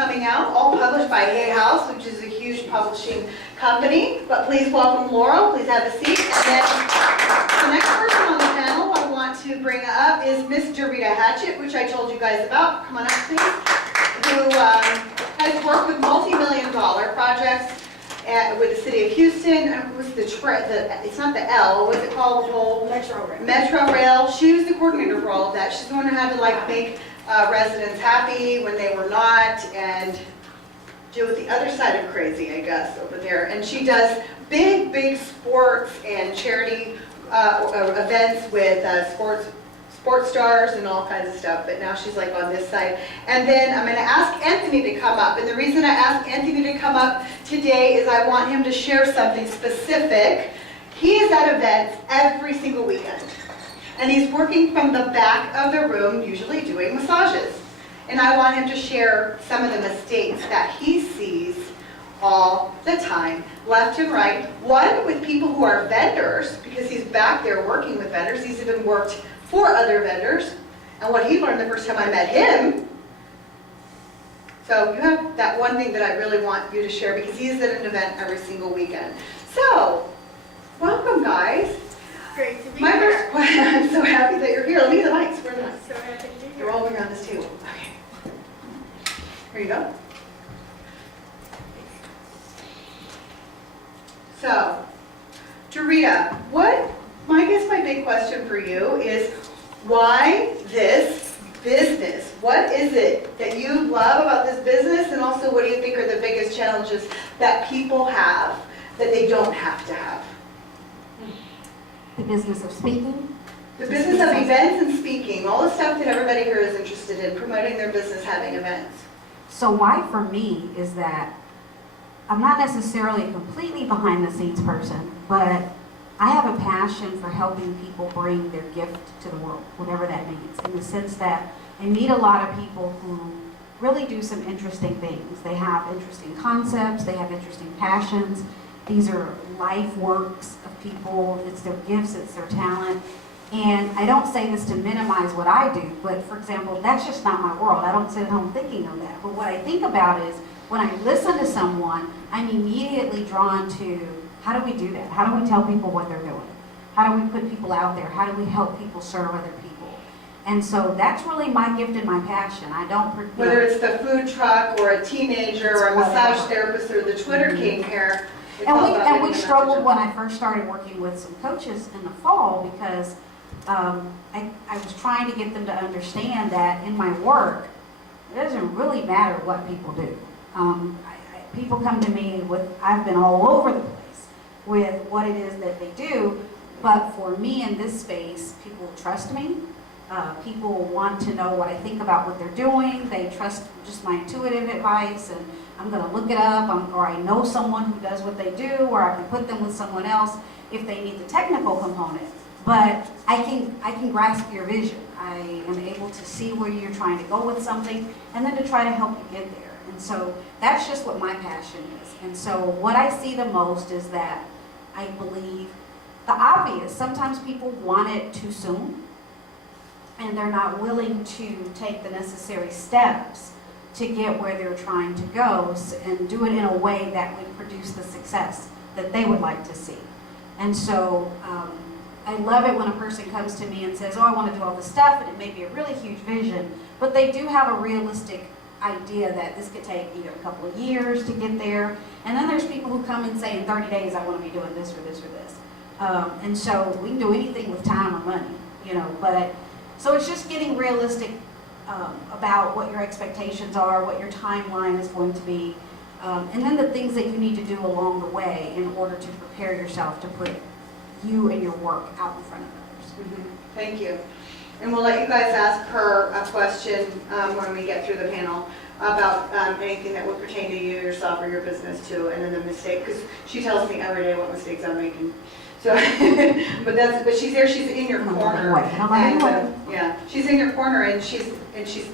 Coming out, all published by Hay House, which is a huge publishing company. But please welcome Laurel. Please have a seat. And then the next person on the panel I want to bring up is Miss Dorita Hatchett, which I told you guys about. Come on up, please. Who has worked with multi-million-dollar projects with the city of Houston. It was it's not the L. What's it called? The whole Metro Rail. Metro Rail. She was the coordinator for all of that. She's the one who had to make residents happy when they were not, and deal with the other side of crazy, I guess, over there. And she does big sports and charity events with sports stars and all kinds of stuff, but now she's like on this side. And then I'm going to ask Anthony to come up, and the reason I asked Anthony to come up today is I want him to share something specific. He is at events every single weekend. And he's working from the back of the room, usually doing massages. And I want him to share some of the mistakes that he sees all the time, left and right. One, with people who are vendors, because he's back there working with vendors. He's even worked for other vendors. And what he learned the first time I met him. So you have that one thing that I really want you to share, because he is at an event every single weekend. So, welcome, guys. Great to be My here. first question, I'm so happy that you're here. Let me get the mics. Where are the mics? So happy to be here. They're all over on this table. Okay. Here you go. So, Dorita, I guess my big question for you is, why this business? What is it that you love about this business, and also what do you think are the biggest challenges that people have that they don't have to have? The business of speaking. The business of events and speaking, all the stuff that everybody here is interested in, promoting their business, having events. So why for me is that I'm not necessarily a completely behind the scenes person, but I have a passion for helping people bring their gift to the world, whatever that means, in the sense that I meet a lot of people who really do some interesting things. They have interesting concepts, they have interesting passions. These are life works of people. It's their gifts, it's their talent. And I don't say this to minimize what I do, but for example, that's just not my world. I don't sit at home thinking of that. But what I think about is, when I listen to someone, I'm immediately drawn to, how do we do that? How do we tell people what they're doing? How do we put people out there? How do we help people serve other people? And so that's really my gift and my passion. I don't... Whether it's the food truck, or a teenager, or a massage therapist, or the Twitter king here. And we struggled when I first started working with some coaches in the fall, because I was trying to get them to understand that in my work, it doesn't really matter what people do. People come to me with, I've been all over the place with what it is that they do, but for me in this space, people trust me. People want to know what I think about what they're doing. They trust just my intuitive advice, and I'm going to look it up, or I know someone who does what they do, or I can put them with someone else if they need the technical component. But I can grasp your vision. I am able to see where you're trying to go with something, and then to try to help you get there. And so that's just what my passion is. And so what I see the most is that I believe the obvious. Sometimes people want it too soon, and they're not willing to take the necessary steps to get where they're trying to go, and do it in a way that would produce the success that they would like to see. And so I love it when a person comes to me and says, oh, I want to do all this stuff, and it may be a really huge vision, but they do have a realistic idea that this could take either a couple of years to get there. And then there's people who come and say, in 30 days I want to be doing this or this or this. And so we can do anything with time or money, but so it's just getting realistic about what your expectations are, what your timeline is going to be, and then the things that you need to do along the way in order to prepare yourself to put you and your work out in front of others. Mm-hmm. Thank you. And we'll let you guys ask her a question when we get through the panel about anything that would pertain to you, yourself, or your business too, and then the mistake, because she tells me every day what mistakes I'm making. So, but she's there. She's in your corner. And, yeah, she's in your corner, and she's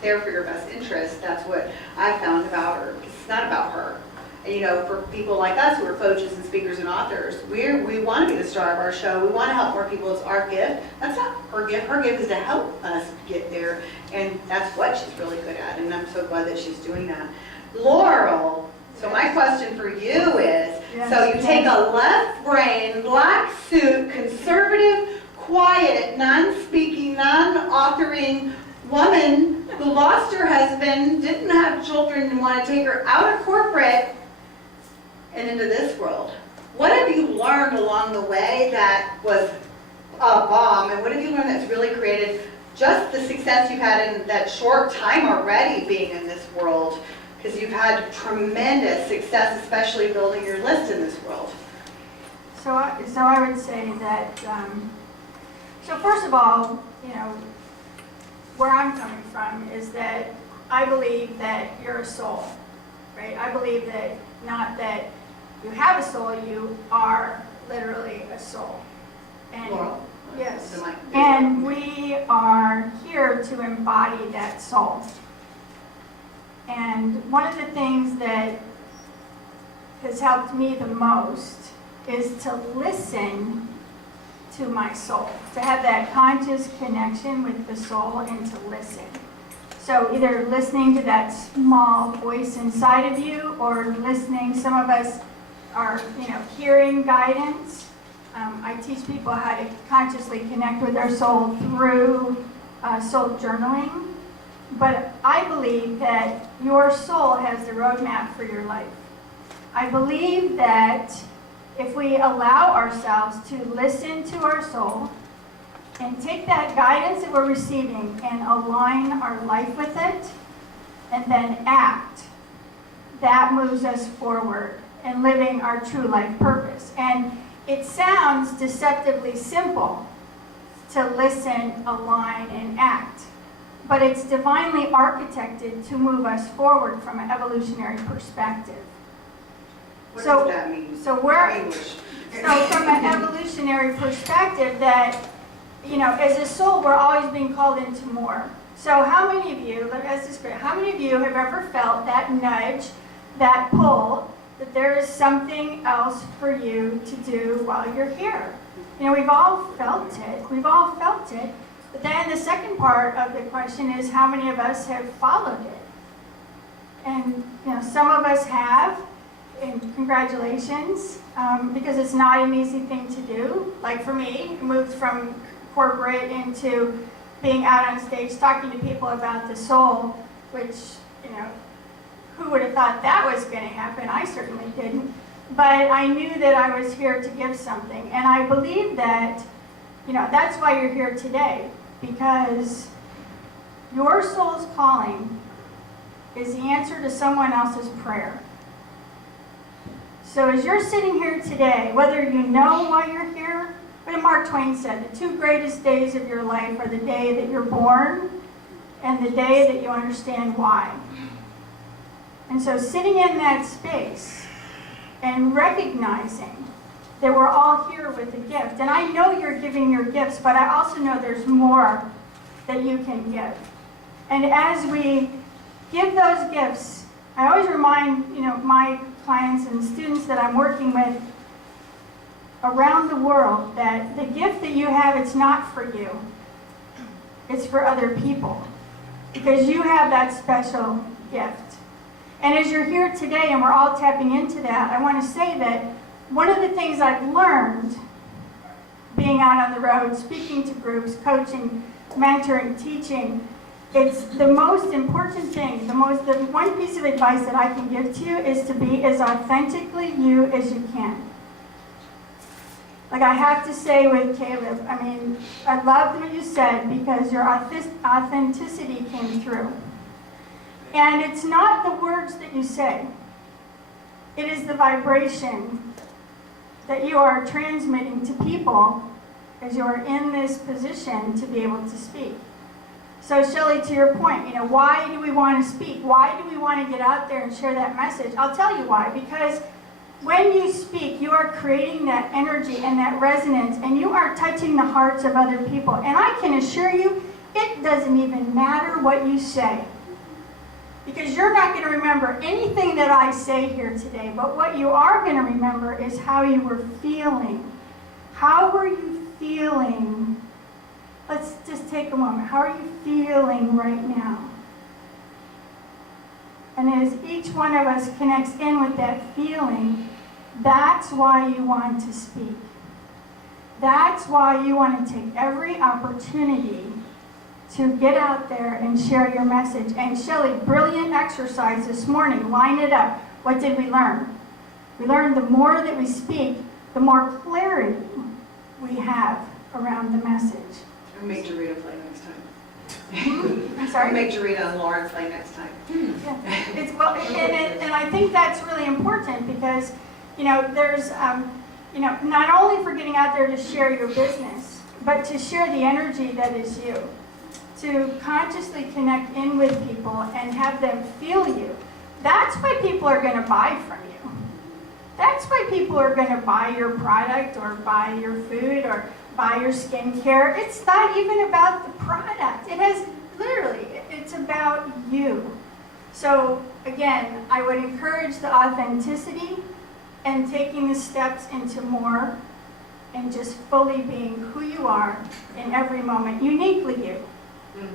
there for your best interest. That's what I found about her. It's not about her. And, for people like us who are coaches and speakers and authors, we want to be the star of our show. We want to help more people. It's our gift. That's not her gift. Her gift is to help us get there, and that's what she's really good at. And I'm so glad that she's doing that. Laurel, so my question for you is, so you take a left brain, black suit, conservative, quiet, non-speaking, non-authoring woman who lost her husband, didn't have children, and want to take her out of corporate and into this world. What have you learned along the way that was a bomb, and what have you learned that's really created just the success you've had in that short time already being in this world? Because you've had tremendous success, especially building your list in this world. So I would say that, so first of all, where I'm coming from is that I believe that you're a soul, right? I believe that not that you have a soul, you are literally a soul. And Laurel? yes, So and we are here to embody that soul. And one of the things that has helped me the most is to listen to my soul, to have that conscious connection with the soul and to listen. So either listening to that small voice inside of you or listening, some of us are, hearing guidance. I teach people how to consciously connect with their soul through soul journaling. But I believe that your soul has the roadmap for your life. I believe that if we allow ourselves to listen to our soul and take that guidance that we're receiving and align our life with it, and then act, that moves us forward in living our true life purpose. And it sounds deceptively simple to listen, align, and act. But it's divinely architected to move us forward from an evolutionary perspective. what So- does that mean? so we're- English. So from an evolutionary perspective that, as a soul, we're always being called into more. So how many of you, let's just how many of you have ever felt that nudge, that pull, that there is something else for you to do while you're here? We've all felt it. We've all felt it. But then the second part of the question is how many of us have followed it? And some of us have, and congratulations, because it's not an easy thing to do. Like for me, I moved from corporate into being out on stage talking to people about the soul, which, who would have thought that was going to happen? I certainly didn't. But I knew that I was here to give something. And I believe that, that's why you're here today. Because your soul's calling is the answer to someone else's prayer. So as you're sitting here today, whether you know why you're here, but Mark Twain said, the two greatest days of your life are the day that you're born and the day that you understand why. And so sitting in that space and recognizing that we're all here with a gift. And I know you're giving your gifts, but I also know there's more that you can give. And as we give those gifts, I always remind, my clients and students that I'm working with around the world that the gift that you have, it's not for you. It's for other people. Because you have that special gift. And as you're here today and we're all tapping into that, I want to say that one of the things I've learned being out on the road, speaking to groups, coaching, mentoring, teaching, it's the most important thing, the one piece of advice that I can give to you is to be as authentically you as you can. Like I have to say with Caleb, I loved what you said because your authenticity came through. And it's not the words that you say. It is the vibration that you are transmitting to people as you are in this position to be able to speak. So Shelley, to your point, why do we want to speak? Why do we want to get out there and share that message? I'll tell you why. Because when you speak, you are creating that energy and that resonance, and you are touching the hearts of other people. And I can assure you, it doesn't even matter what you say. Because you're not going to remember anything that I say here today, but what you are going to remember is how you were feeling. How were you feeling? Let's just take a moment. How are you feeling right now? And as each one of us connects in with that feeling, that's why you want to speak. That's why you want to take every opportunity to get out there and share your message. And Shelley, brilliant exercise this morning. Line it up. What did we learn? We learned the more that we speak, the more clarity we have around the message. I'll make Dorita play next time. I'm sorry? I'll make Dorita and Lauren play next time. Yeah. It's, well, and I think that's really important because, there's, not only for getting out there to share your business, but to share the energy that is you. To consciously connect in with people and have them feel you. That's why people are going to buy from you. That's why people are going to buy your product or buy your food or buy your skincare. It's not even about the product. It has literally, it's about you. So again, I would encourage the authenticity and taking the steps into more and just fully being who you are in every moment, uniquely you.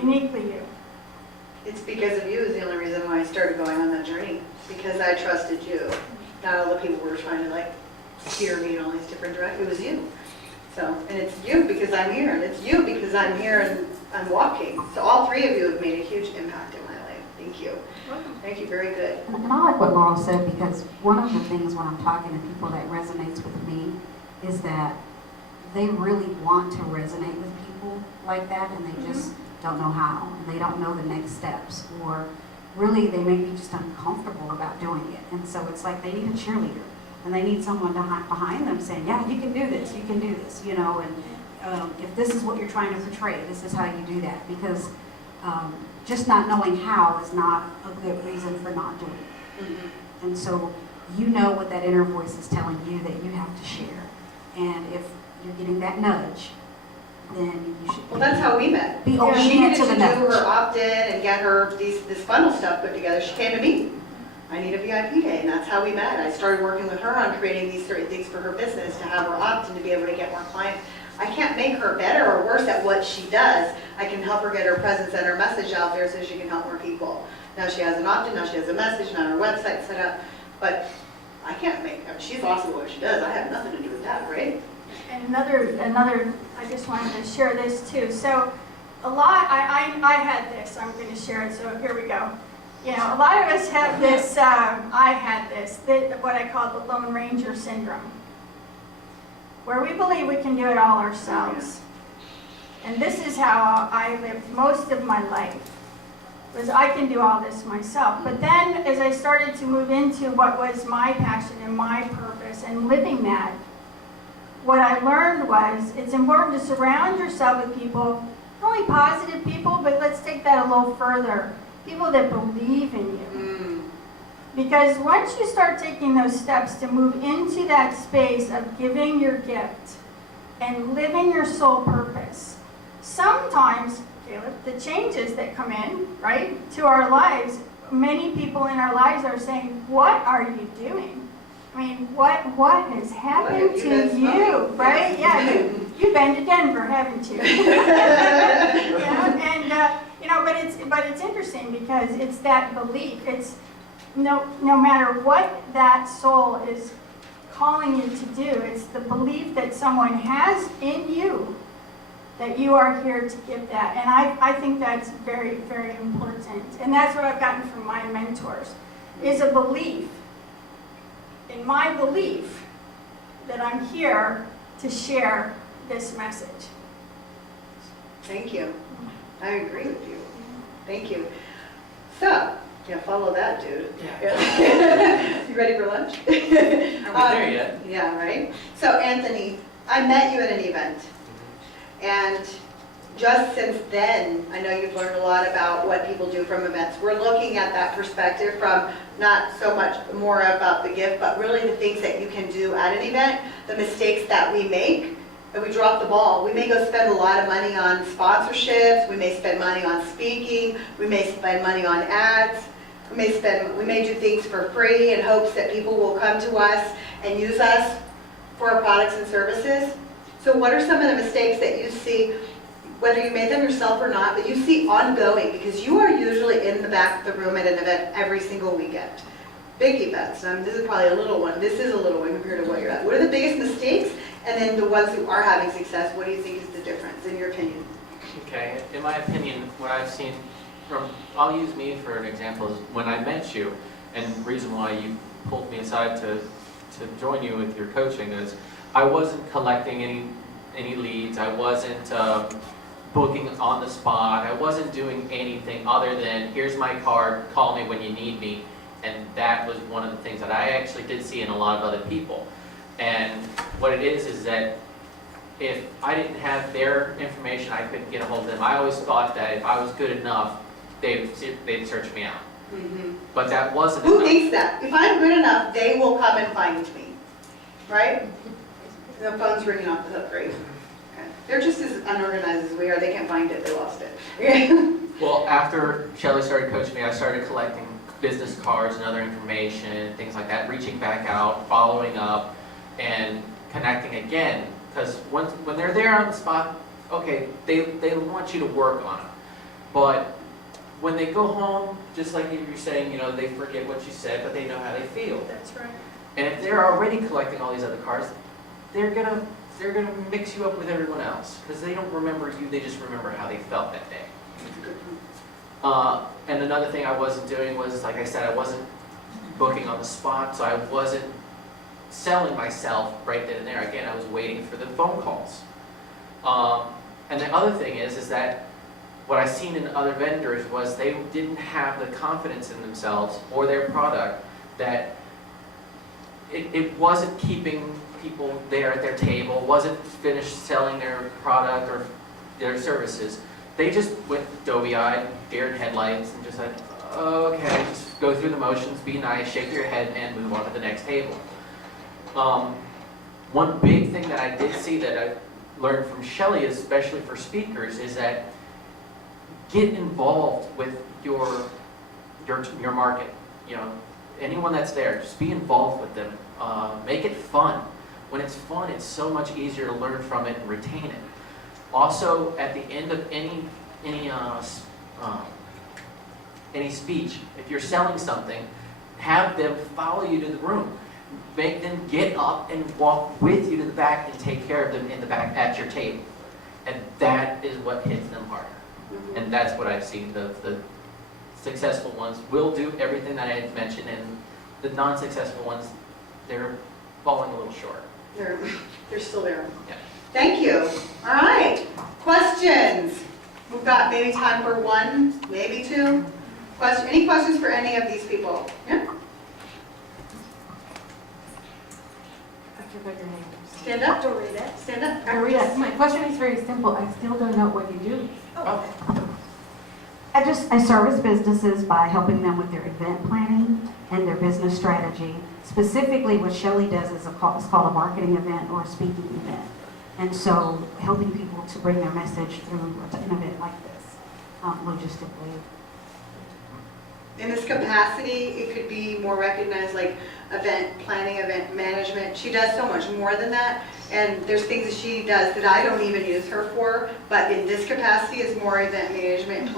Uniquely you. It's because of you is the only reason why I started going on that journey. Because I trusted you. Not all the people were trying to steer me in all these different directions. It was you. So, and it's you because I'm here, and it's you because I'm here and I'm walking. So all three of you have made a huge impact in my life. Thank you. Thank you, very good. And I like what Laurel said, because one of the things when I'm talking to people that resonates with me is that they really want to resonate with people like that, and they just don't know how, and they don't know the next steps, or really they may be just uncomfortable about doing it. And so it's like they need a cheerleader, and they need someone behind them saying, yeah, you can do this, and if this is what you're trying to portray, this is how you do that, because just not knowing how is not a good reason for not doing it. And so you know what that inner voice is telling you that you have to share, and if you're getting that nudge, then you should. Well, that's how we met. Be She obedient needed to to the do nudge. her opt-in and get her this funnel stuff put together. She came to me. I need a VIP day, and that's how we met. I started working with her on creating these certain things for her business to have her opt-in to be able to get more clients. I can't make her better or worse at what she does. I can help her get her presence and her message out there so she can help more people. Now she has an opt-in, now she has a message, now her website set up, but I can't make her. She's awesome at what she does. I have nothing to do with that, right? And another, I just wanted to share this too. So a lot, I had this, I'm going to share it, so here we go. A lot of us have this, I had this, what I call the Lone Ranger syndrome, where we believe we can do it all ourselves. And this is how I lived most of my life, was I can do all this myself. But then as I started to move into what was my passion and my purpose and living that, what I learned was it's important to surround yourself with people, not only positive people, but let's take that a little further, people that believe in you. Because once you start taking those steps to move into that space of giving your gift and living your soul purpose, sometimes, Caleb, the changes that come in, right, to our lives, many people in our lives are saying, what are you doing? I mean, what has happened to you, right? Yeah, you've been to Denver, haven't you? But it's interesting because it's that belief. It's no matter what that soul is calling you to do, it's the belief that someone has in you that you are here to give that. And I think that's very, very important. And that's what I've gotten from my mentors, is a belief, in my belief, that I'm here to share this message. Thank you. I agree with you. Thank you. So, follow that, dude. Yeah. You ready for lunch? Are we there yet? Yeah, right? So, Anthony, I met you at an event. And just since then, I know you've learned a lot about what people do from events. We're looking at that perspective from not so much more about the gift, but really the things that you can do at an event, the mistakes that we make, and we drop the ball. We may go spend a lot of money on sponsorships, we may spend money on speaking, we may spend money on ads, we may do things for free in hopes that people will come to us and use us for our products and services. So what are some of the mistakes that you see whether you made them yourself or not, but you see ongoing, because you are usually in the back of the room at an event every single weekend. Big events, this is probably a little one, this is a little one compared to what you're at. What are the biggest mistakes? And then the ones who are having success, what do you think is the difference, in your opinion? Okay, in my opinion, what I've seen from, I'll use me for an example, is when I met you, and the reason why you pulled me aside to join you with your coaching is, I wasn't collecting any leads, I wasn't booking on the spot, I wasn't doing anything other than, here's my card, call me when you need me. And that was one of the things that I actually did see in a lot of other people. And what it is that if I didn't have their information, I couldn't get a hold of them. I always thought that if I was good enough, they'd search me out. Mm-hmm. But that wasn't Who enough. thinks that? If I'm good enough, they will come and find me, right? The phone's ringing off the hook, right? Okay. They're just as unorganized as we are. They can't find it, they lost it. Well, after Shelly started coaching me, I started collecting business cards and other information, things like that, reaching back out, following up, and connecting again. Because when they're there on the spot, okay, they want you to work on it. But when they go home, just like you were saying, you know, they forget what you said, but they know how they feel. That's right. And if they're already collecting all these other cards, they're gonna mix you up with everyone else because they don't remember you. They just remember how they felt that day. And another thing I wasn't doing was, like I said, I wasn't booking on the spot, so I wasn't selling myself right then and there. Again, I was waiting for the phone calls. And the other thing is that what I seen in other vendors was they didn't have the confidence in themselves or their product that it wasn't keeping people there at their table, wasn't finished selling their product or their services. They just went doughy-eyed, deer in headlights, and just said, okay, just go through the motions, be nice, shake your head, and move on to the next table. One big thing that I did see that I learned from Shelly, especially for speakers, is that get involved with your market. You know, anyone that's there, just be involved with them. Make it fun. When it's fun, it's so much easier to learn from it and retain it. Also, at the end of any speech, if you're selling something, have them follow you to the room. Make them get up and walk with you to the back and take care of them in the back at your table. And that is what hits them harder. And that's what I've seen. The successful ones will do everything that I had mentioned, and the non-successful ones, they're falling a little short. They're still there. Yeah. Thank you. All right. Questions? We've got maybe time for one, maybe two. Any questions for any of these people? Yeah? Stand up. Dorita. Stand up. Dorita, my question is very simple. I still don't know what you do. Oh. I service businesses by helping them with their event planning and their business strategy. Specifically, what Shelly does is it's called a marketing event or a speaking event. And so helping people to bring their message through an event like this, logistically. In this capacity, it could be more recognized like event planning, event management. She does so much more than that. And there's things that she does that I don't even use her for, but in this capacity is more event management,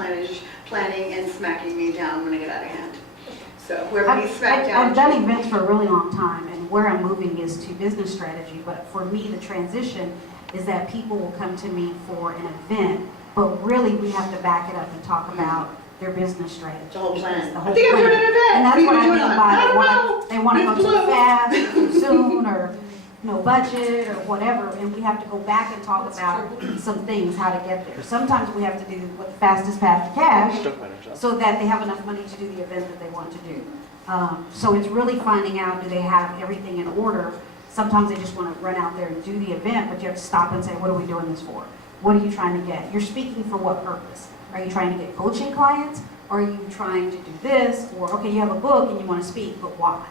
planning, and smacking me down when I get out of hand. So whoever needs smacked down. I've done events for a really long time, and where I'm moving is to business strategy. But for me, the transition is that people will come to me for an event, but really we have to back it up and talk about their business strategy. The whole plan. The whole I think I'm plan. doing an event. And that's What what are I you mean doing? by I don't know. they want to go It's too blue. fast, or too soon, or no budget, or whatever, and we have to go back and talk about some things, how to get there. Sometimes we have to do what the fastest path to cash, so that they have enough money to do the event that they want to do. So it's really finding out, do they have everything in order? Sometimes they just want to run out there and do the event, but you have to stop and say, what are we doing this for? What are you trying to get? You're speaking for what purpose? Are you trying to get coaching clients? Or are you trying to do this? Or, okay, you have a book and you want to speak, but why?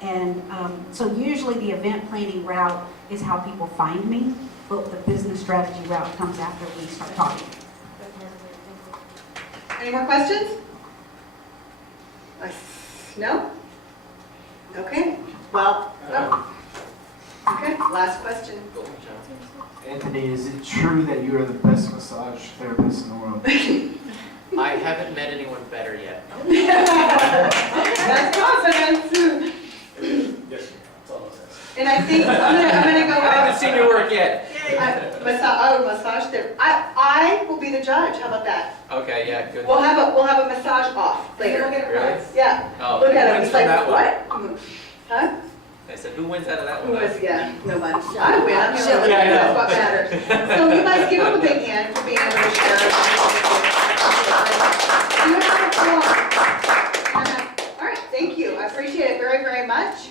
And so usually the event planning route is how people find me, but the business strategy route comes after we start talking. Any more questions? No? Okay. Well, Okay, last question. Anthony, is it true that you are the best massage therapist in the world? I haven't met anyone better yet. That's confidence. Yes, that's all it says. And I think, I'm gonna go. I haven't seen your work yet. Massage therapy. I will be the judge, how about that? Okay, yeah, good. We'll have a massage off later. Really? Yeah, Oh, look at who him, wins he's from like, that one? what? Huh? I said, who wins out of that Who one? was, yeah, nobody. I win, I'm the only one, Yeah, I know. that's what matters. So you guys give him a big hand for being able to share. You have a floor. All right, thank you, I appreciate it very, very much.